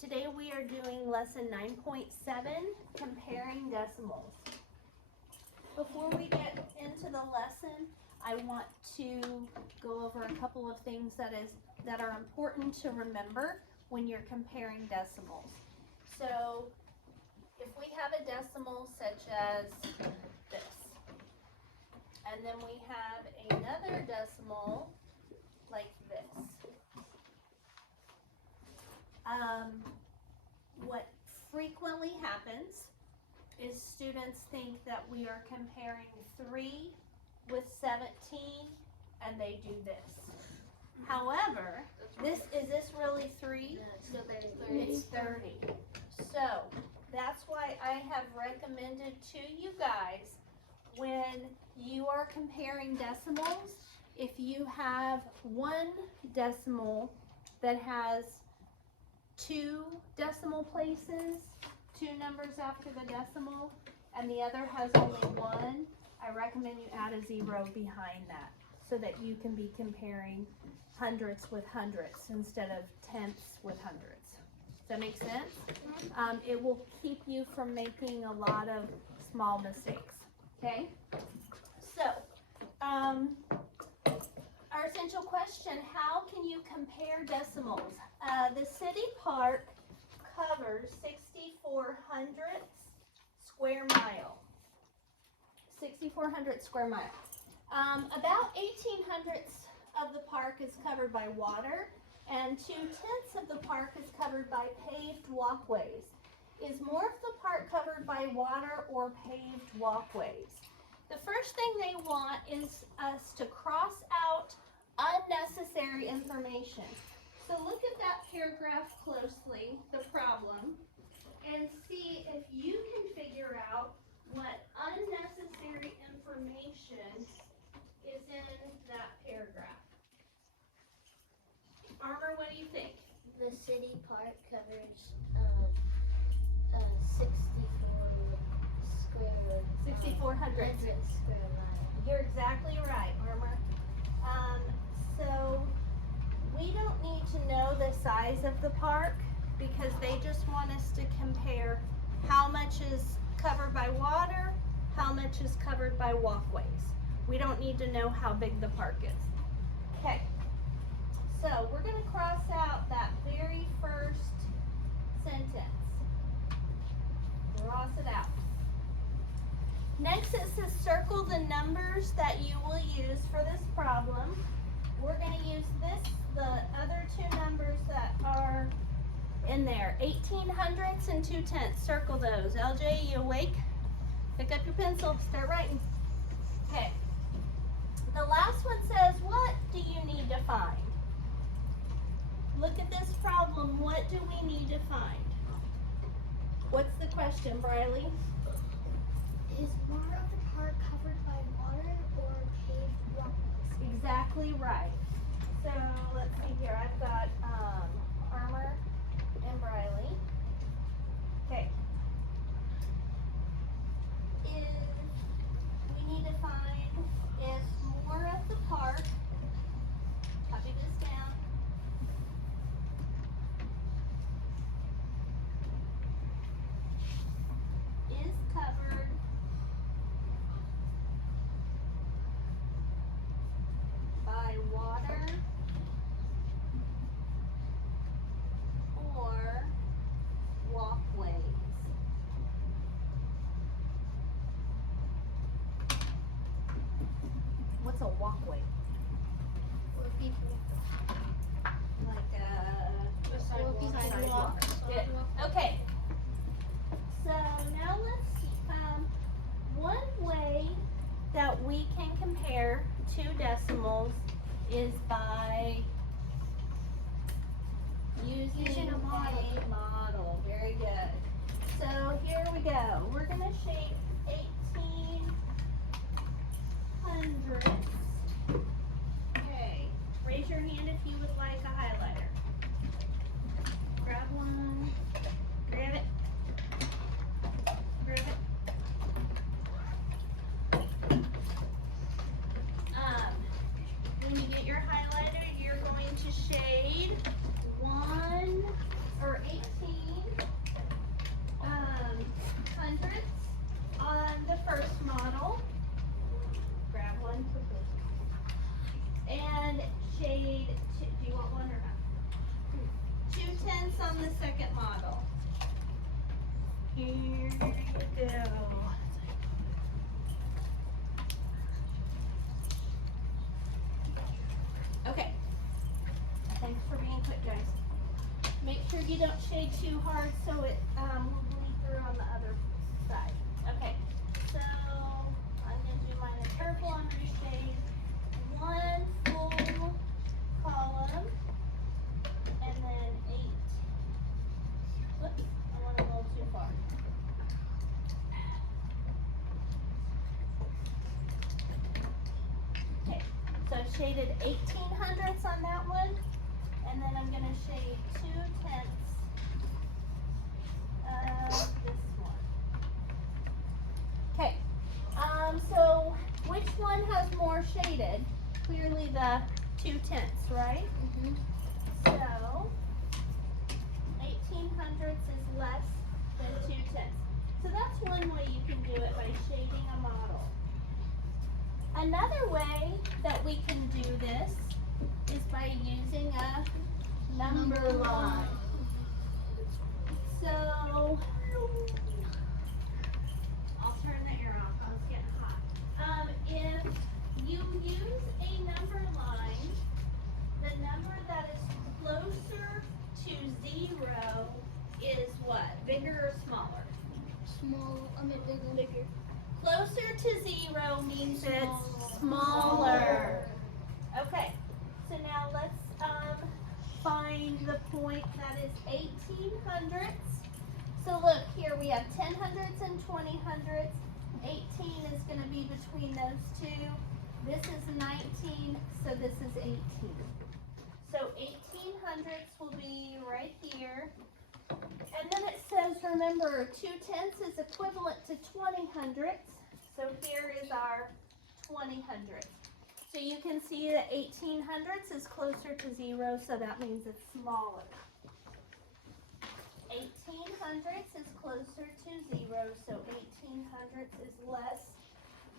Today we are doing lesson 9.7, comparing decimals. Before we get into the lesson, I want to go over a couple of things that are important to remember when you're comparing decimals. So if we have a decimal such as this, and then we have another decimal like this. What frequently happens is students think that we are comparing 3 with 17 and they do this. However, is this really 3? No, it's 30. It's 30. So that's why I have recommended to you guys, when you are comparing decimals, if you have one decimal that has 2 decimal places, 2 numbers after the decimal, and the other has only 1, I recommend you add a 0 behind that so that you can be comparing hundredths with hundredths instead of tenths with hundreds. Does that make sense? It will keep you from making a lot of small mistakes. Okay? So, our essential question, how can you compare decimals? The city park covers 6,400 square mile. 6,400 square mile. About 1,800 of the park is covered by water, and 2/10 of the park is covered by paved walkways. Is more of the park covered by water or paved walkways? The first thing they want is us to cross out unnecessary information. So look at that paragraph closely, the problem, and see if you can figure out what unnecessary information is in that paragraph. Armor, what do you think? The city park covers 6,400 square miles. You're exactly right, Armor. So we don't need to know the size of the park because they just want us to compare how much is covered by water, how much is covered by walkways. We don't need to know how big the park is. Okay, so we're going to cross out that very first sentence. Cross it out. Next, it says circle the numbers that you will use for this problem. We're going to use the other 2 numbers that are in there, 1,800ths and 2/10. Circle those. LJ, you awake? Pick up your pencil, start writing. Okay. The last one says, what do you need to find? Look at this problem. What do we need to find? What's the question, Briley? Is more of the park covered by water or paved walkways? Exactly right. So let's see here. I've got Armor and Briley. Okay. We need to find if more of the park, copy this down, is covered by water or walkways. What's a walkway? Where people Sidewalk. Good. Okay. So now let's see. One way that we can compare 2 decimals is by using a model. a model. Very good. So here we go. We're going to shape 1,800. Okay. Raise your hand if you would like a highlighter. Grab one. Grab it. Grab it. When you get your highlighter, you're going to shade 1 or 18 tenths on the second model. Here you go. Okay. Thanks for being quick, guys. Make sure you don't shade too hard so it will bleed through on the other side. Okay, so I'm gonna do mine in purple. I'm gonna shade one full column and then 8. Whoops, I went a little too far. Okay, so I've shaded 1800ths on that one, and then I'm gonna shade 2/10 of this one. Okay, so which one has more shaded? Clearly the 2/10, right? Mm-hmm. So 1800ths is less than 2/10. So that's one way you can do it, by shading a model. Another way that we can do this is by using a number line. So I'll turn the air off, it's getting hot. If you use a number line, the number that is closer to 0 is what? Bigger or smaller? Bigger. Closer to 0 means it's smaller. Okay, so now let's find the point that is 1800ths. So look here, we have 1000ths and 2000ths. 18 is going to be between those two. This is 19, so this is 18. So 1800ths will be right here. And then it says, remember, 2/10 is equivalent to 2000ths. So here is our 2000ths. So you can see that 1800ths is closer to 0, so that means it's smaller. 1800ths is closer to 0, so 1800ths is less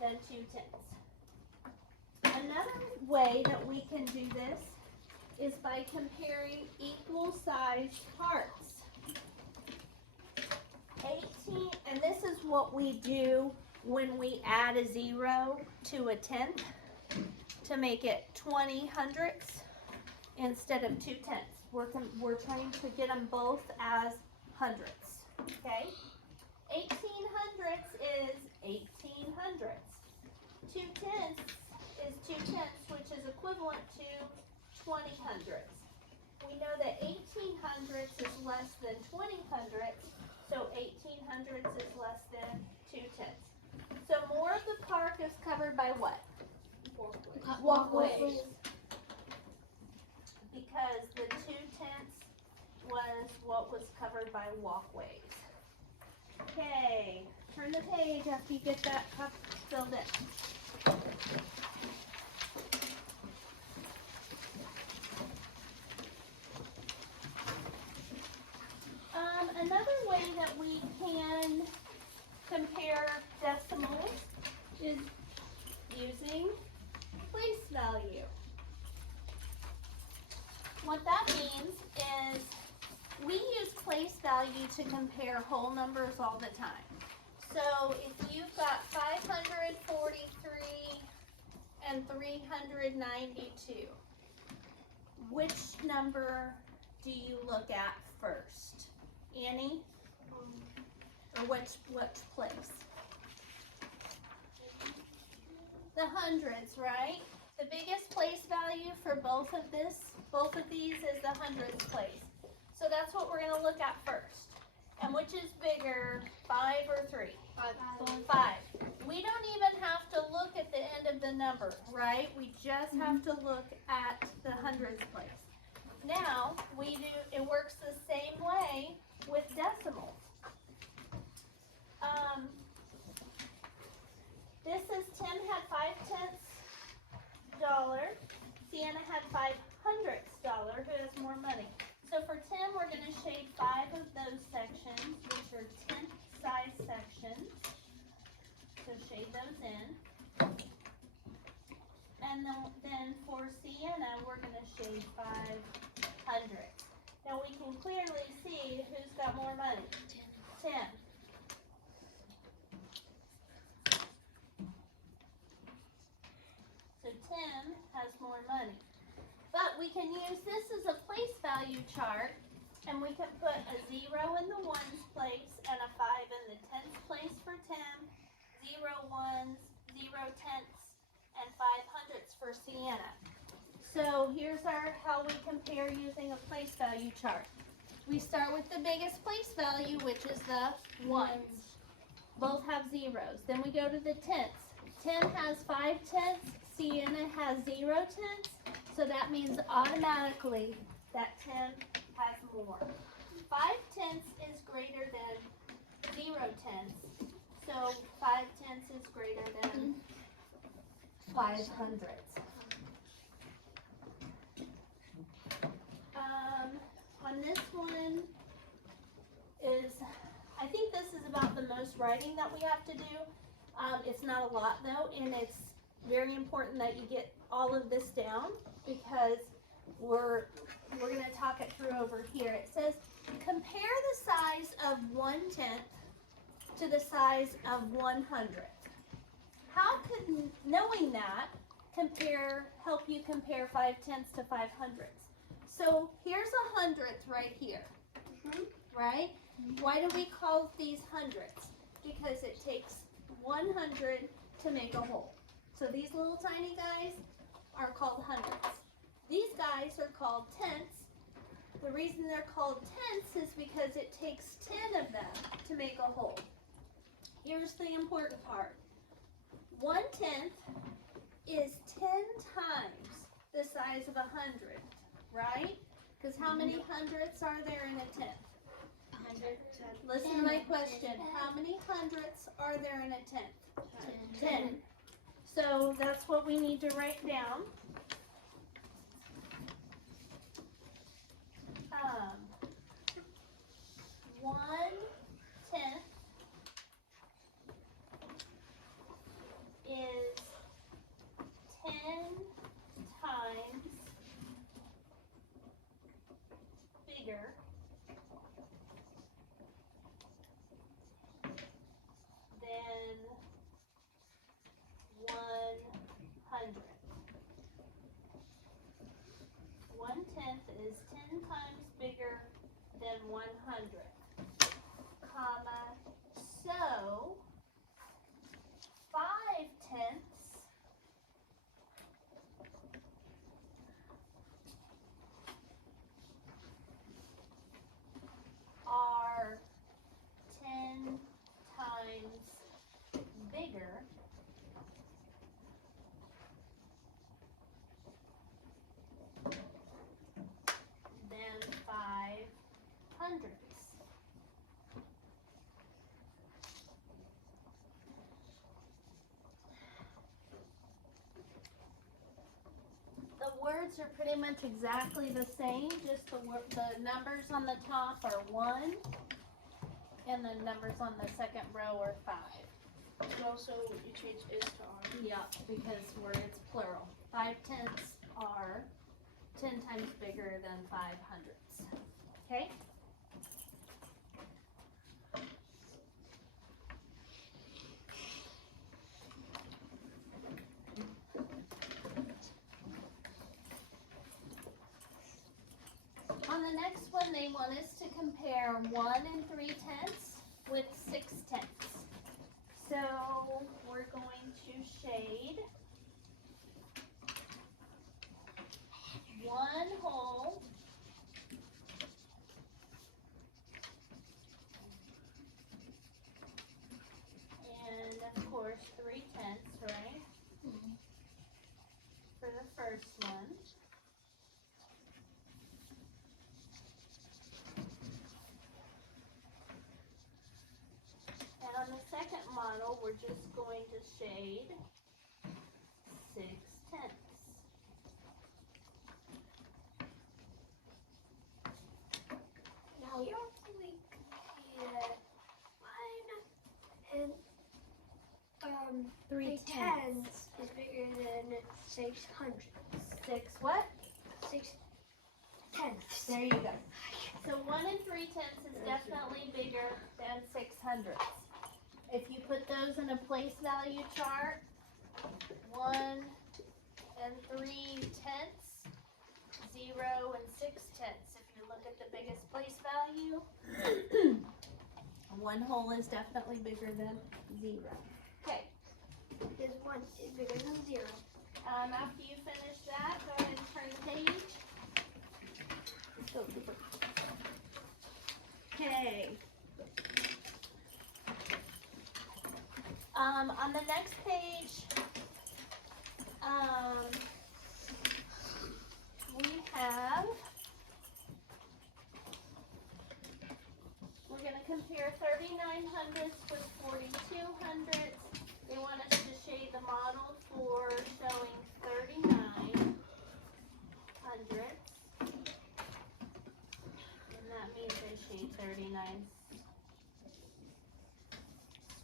than 2/10. Another way that we can do this is by comparing equal sized parts. 18, and this is what we do when we add a 0 to a 10th to make it 2000ths instead of 2/10. We're trying to get them both as hundredths, okay? 1800ths is 1800ths. 2/10 is 2/10, which is equivalent to 2000ths. We know that 1800ths is less than 2000ths, so 1800ths is less than 2/10. So more of the park is covered by what? Walkways. Because the 2/10 was what was covered by walkways. Okay, turn the page after you get that cup filled in. Another way that we can compare decimals is using place value. What that means is we use place value to compare whole numbers all the time. So if you've got 543 and 392, which number do you look at first? Annie? Or which place? The hundreds, right? The biggest place value for both of these is the hundredths place. So that's what we're going to look at first. And which is bigger, 5 or 3? 5. We don't even have to look at the end of the number, right? We just have to look at the hundredths place. Now, it works the same way with decimals. This is Tim had 5/10 dollar. Sienna had 5/100 dollar. Who has more money? So for Tim, we're going to shade 5 of those sections, which are 10th size sections. So shade those in. And then for Sienna, we're going to shade 500. Now we can can clearly see who's got more money. 10. So 10 has more money. But we can use this as a place value chart, and we can put a 0 in the ones place and a 5 in the tens place for Tim, 0 ones, 0 tenths, and 5 hundredths for Sienna. So here's how we compare using a place value chart. We start with the biggest place value, which is the ones. Both have zeros. Then we go to the tenths. Tim has 5 tenths, Sienna has 0 tenths, so that means automatically that Tim has more. 5 tenths is greater than 0 tenths, so 5 tenths is greater than 5 hundredths. On this one is, I think this is about the most writing that we have to do. It's not a lot though, and it's very important that you get all of this down because we're going to talk it through over here. It says, compare the size of 1/10 to the size of 1/100. How could knowing that help you compare 5 tenths to 5 hundredths? So here's a hundredth right here, right? Why do we call these hundredths? Because it takes 100 to make a whole. So these little tiny guys are called hundredths. These guys are called tenths. The reason they're called tenths is because it takes 10 of them to make a whole. Here's the important part. 1/10 is 10 times the size of 100, right? Because how many hundredths are there in a tenth? 100. Listen to my question. How many hundredths are there in a tenth? 10. So that's what we need to write down. 1/10 is 10 times bigger than 1/100. 1/10 is 10 times bigger than 100, comma, so 5 tenths are 10 times bigger than 5 hundredths. The words are pretty much exactly the same, just the numbers on the top are 1 and the numbers on the second row are 5. And also, you change is to R. Yeah, because it's plural. 5 tenths are 10 times bigger than 5 hundredths. Okay? On the next one, they want us to compare 1 3/10 with 6/10. So we're going to shade 1 whole and of course 3/10, right? For the first one. And on the second model, we're just going to shade 6/10. Now you're really compare 1 and 3/10 is bigger than 600. 6 what? 6 tenths. There you go. So 1 3/10 is definitely bigger than 600. If you put those in a place value chart, 1 3/10, 0 and 6/10. If you look at the biggest place value, 1 whole is definitely bigger than 0. Okay. This one is bigger than 0. After you finish that, go ahead and turn the page. Let's go, Cooper. Okay. On the next page, we have, we're going to compare 3900s with 4200s. They want us to shade the model for showing 3900s. And that means they shade 39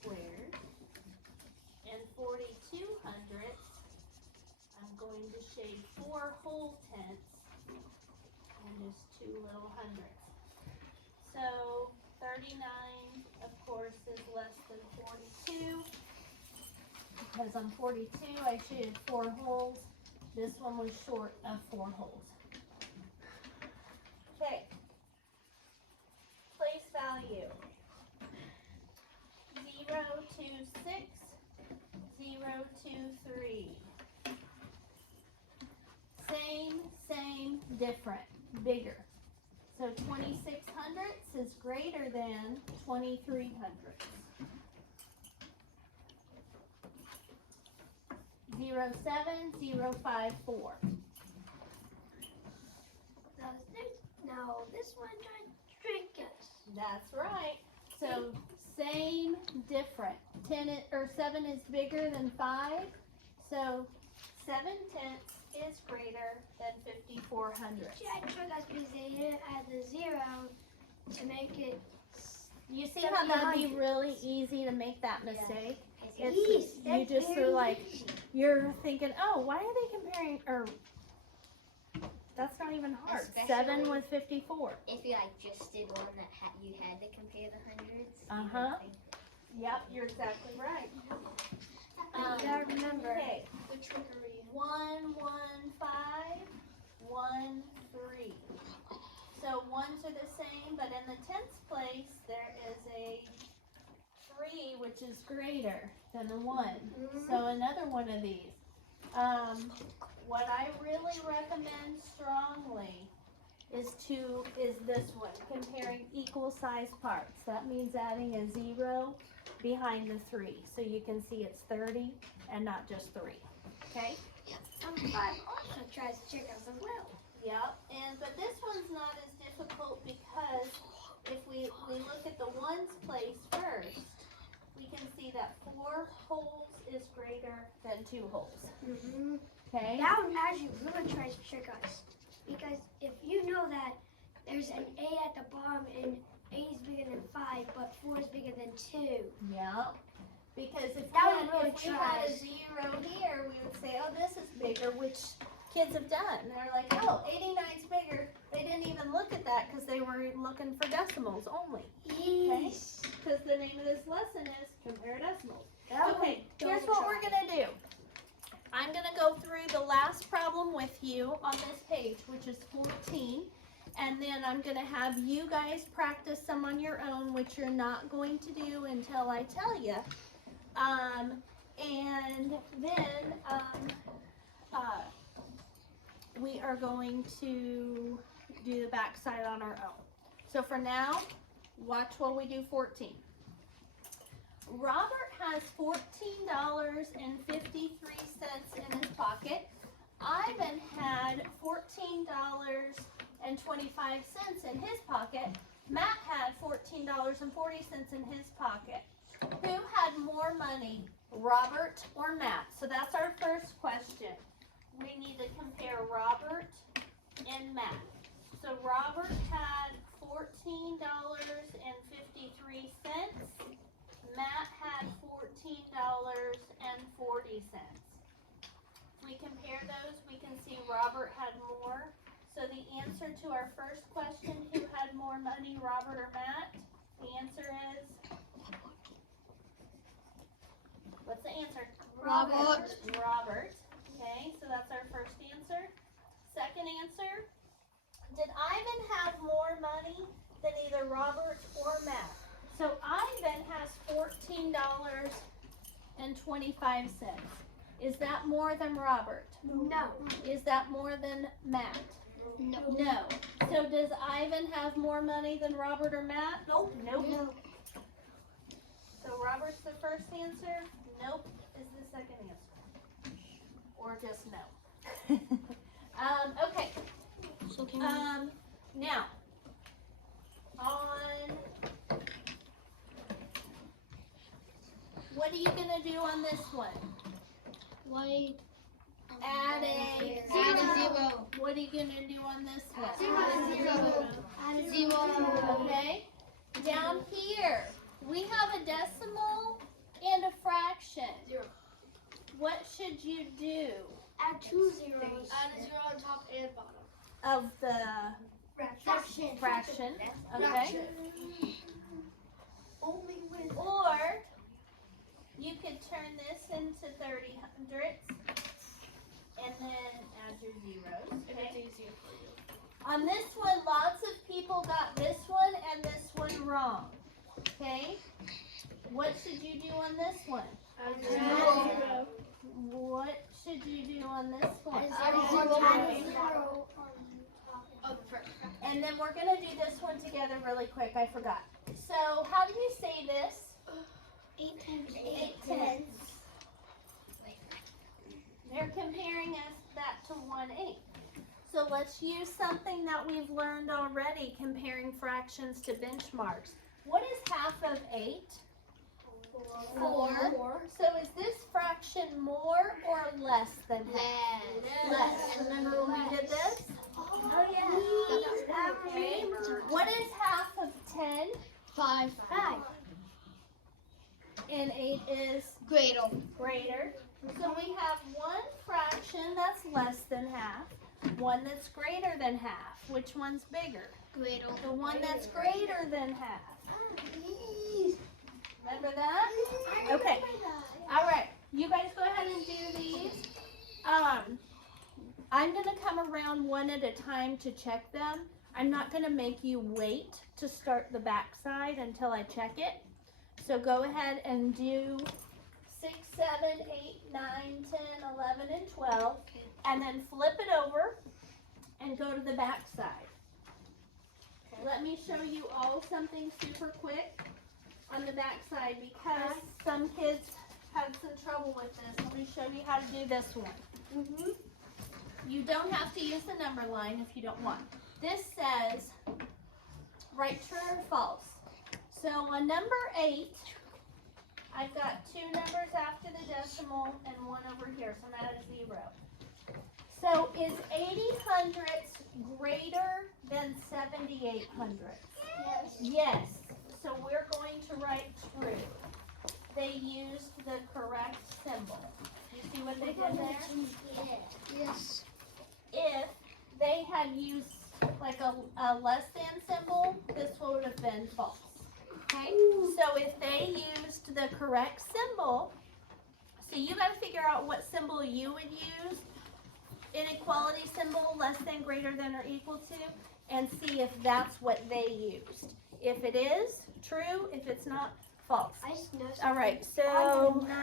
squares. And 4200s, I'm going to shade 4 whole tenths and just 2 little hundredths. So 39, of course, is less than 42. Because on 42, I shaded 4 holes. This one was short of 4 holes. Okay. Place value. 0 to 6, 0 to 3. Same, different, bigger. So 2600ths is greater than 2300ths. 0.7054. Now this one tried to trick us. That's right. So same, different. 7 is bigger than 5. So 7/10 is greater than 5400. Tried to trick us because they didn't add the 0 to make it. You see how that'd be really easy to make that mistake? It's Easy. you just That's are very like easy. you're thinking, oh, why are they comparing? Or that's not even hard. 7 Especially- with 54. If you like just did one that you had to compare the hundreds. you Uh-huh. would think- Yep, you're exactly right. You gotta remember. Okay, The trickery. 1 1 5 1 3. So ones are the same, but in the 10th place there is a 3 which is greater than a 1. So another one of these. What I really recommend strongly is this one, comparing equal size parts. That means adding a 0 behind the 3, so you can see it's 30 and not just 3. Okay? Number 5 also tries to trick us as well. Yep. But this one's not as difficult because if we look at the ones place first, we can see that 4 holes is greater than 2 holes. Mm-hmm. Okay? That one actually really tries to trick us. Because if you know that there's an A at the bottom and A is bigger than 5, but 4 is bigger than 2. Yep. Because if That we one had, really if we had a tries. 0 here, we would say, oh, this is bigger, which kids have done. They're like, oh, 89's bigger. They didn't even look at that because they were looking for decimals only. Yes. Because the name of this lesson is compare decimals. That one Okay, here's don't what we're try. gonna do. I'm gonna go through the last problem with you on this page, which is 14. And then I'm gonna have you guys practice some on your own, which you're not going to do until I tell you. And then we are going to do the back side on our own. So for now, watch while we do 14. Robert has $14.53 in his pocket. Ivan had $14.25 in his pocket. Matt had $14.40 in his pocket. Who had more money, Robert or Matt? So that's our first question. We need to compare Robert and Matt. So Robert had $14.53. Matt had $14.40. If we compare those, we can see Robert had more. So the answer to our first question, who had money, Robert or Matt? The answer is, what's the answer? Robert. Robert. Okay, so that's our first answer. Second answer, did Ivan have more money than either Robert or Matt? So Ivan has $14.25. Is that more than Robert? No. Is that more than Matt? No. No. So does Ivan have more money than Robert or Matt? Nope. Nope. No. So Robert's the first answer. Nope is the second answer. Or just no. Okay. So can Now, on, what are you gonna do on this one? Why? Add a Zero. What are you gonna do on this one? Add a zero. Okay. Down here, we have a decimal and a fraction. Zero. What should you do Add 2 zeros. Add a zero on top and bottom. of the Fraction. fraction? Okay. Only with. Or you could turn this into 30 hundredths and then add your zeros. If Okay. it's easier for you. On this one, lots of people got this one and this one wrong. Okay? What should you do on this one? Add a Zero. zero. What should you do on this one? Add a zero. Oh, the first. And then we're gonna do this one together really quick. I forgot. So how do you say this? 8 times 8 tenths. They're comparing that to 1/8. So let's use something that we've learned already, comparing fractions to benchmarks. What is half of 8? 4. So is this fraction more or less than half? Less. Remember when we did this? Oh, yeah. Okay. What is half of 10? 5. And 8 is greater. So we have one fraction that's less than half, one that's greater than half. Which one's bigger? The one that's greater than half. Remember that? Okay. All right. You guys go ahead and do these. I'm going to come around one at a time to check them. I'm not going to make you wait to start the back side until I check it. So go ahead and do 6, 7, 8, 9, 10, 11, and 12. And then flip it over and go to the back side. Let me show you all something super quick on the back side because some kids had some trouble with this. Let me show you how to do this one. You don't have to use the number line if you don't want. This says write true or false. So on number 8, I've got 2 numbers after the decimal and 1 over here, so I'm at a 0. So is 80 hundredths greater than 78 hundredths? Yes. So we're going to write true. They used the correct symbol. You see what they did there? Yes. If they had used like a less than symbol, this would have been false. Okay? So if they used the correct symbol, so you got to figure out what symbol you would use. Inequality symbol, less than, greater than, or equal to, and see if that's what they used. If it is, true. If it's not, false. I just know All right, I have so 9.